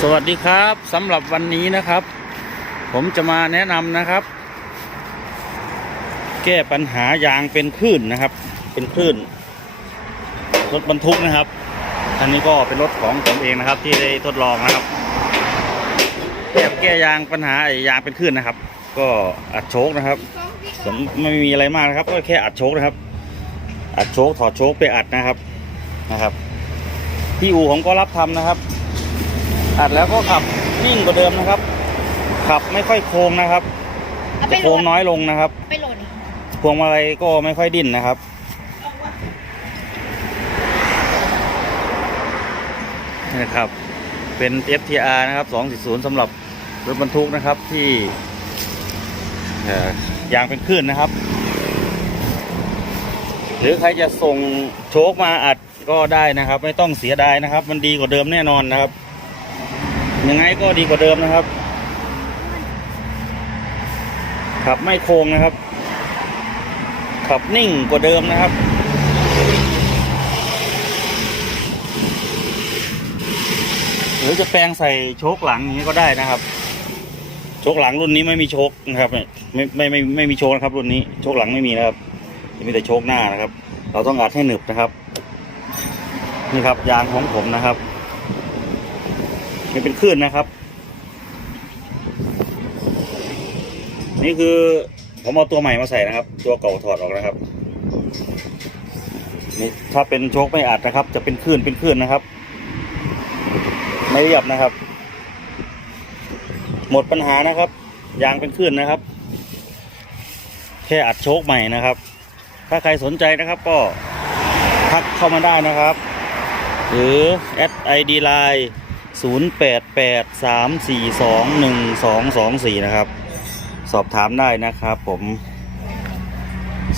สวัสดีครับสำหรับวันนี้นะครับ ผมจะมาแนะนำนะครับ แก้ปัญหายางเป็นคลื่นนะครับ เป็นคลื่นรถบรรทุกนะครับอันนี้ก็เป็นรถของผมเองนะครับ ที่ได้ทดลองนะครับแก้แก้ยางปัญหาไอ้ยางเป็นคลื่นนะครับ ก็อัดโชคนะครับผมไม่มีอะไรมากนะครับ ก็แค่อัดโชคนะครับ อัดโชคถอดโชคไปอัดนะครับนะครับ ที่อู่ผมก็รับทำนะครับ อัดแล้วก็ขับนิ่งกว่าเดิมนะครับ ขับไม่ค่อยโค้งนะครับเอาไปจะโหลโค้งดน้อยลงนะครับไปโหลดพวงมาลัยก็ไม่ค่อยดิ้นนะครับ นี่นะครับ เป็น FTR นะครับ 240สำหรับรถบรรทุกนะครับที่เอ่อยางเป็นคลื่นนะครับ หรือใครจะส่งโชคมาอัดก็ได้นะครับ ไม่ต้องเสียดายนะครับ มันดีกว่าเดิมแน่นอนนะครับ ยังไงก็ดีกว่าเดิมนะครับ ขับไม่โค้งนะครับ ขับนิ่งกว่าเดิมนะครับหรือจะแปลงใส่โชคหลังอย่างนี้ก็ได้นะครับ โชคหลังรุ่นนี้ไม่มีโชคนะครับ ไม่ไม่ไม่ไม่มีโชคนะครับ รุ่นนี้โชคหลังไม่มีนะครับจะมีแต่โชคหน้านะครับ เราต้องอัดให้หนึบนะครับนี่ครับยางของผมนะครับ มันเป็นคลื่นนะครับ นี่คือผมเอาตัวใหม่มาใส่นะครับ ตัวเก่าถอดออกนะครับนี่ถ้าเป็นโชคไม่อัดนะครับ จะเป็นคลื่นเป็นคลื่นนะครับ ไม่เรียบนะครับ หมดปัญหานะครับ ยางเป็นคลื่นนะครับ แค่อัดโชคใหม่นะครับ ถ้าใครสนใจนะครับก็ทักเข้ามาได้นะครับ หรือ at id line 0 8 8 3 4 2 1 2 2 4 นะครับ สอบถามได้นะครับผม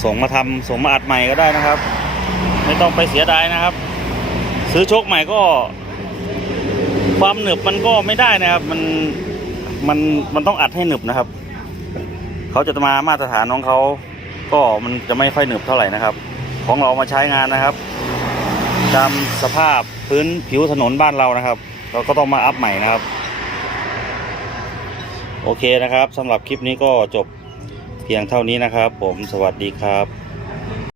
ส่งมาทำส่งมาอัดใหม่ก็ได้นะครับ ไม่ต้องไปเสียดายนะครับ ซื้อโชคใหม่ก็ ความหนึบมันก็ไม่ได้นะครับ มันมันมันต้องอัดให้หนึบนะครับเขาจะมามาตรฐานของเขาก็มันจะไม่ค่อยหนึบเท่าไหร่นะครับ ของเรามาใช้งานนะครับ ตามสภาพพื้นผิวถนนบ้านเรานะครับ เราก็ต้องมาอัพใหม่นะครับ โอเคนะครับสำหรับคลิปนี้ก็จบเพียงเท่านี้นะครับ ผมสวัสดีครับ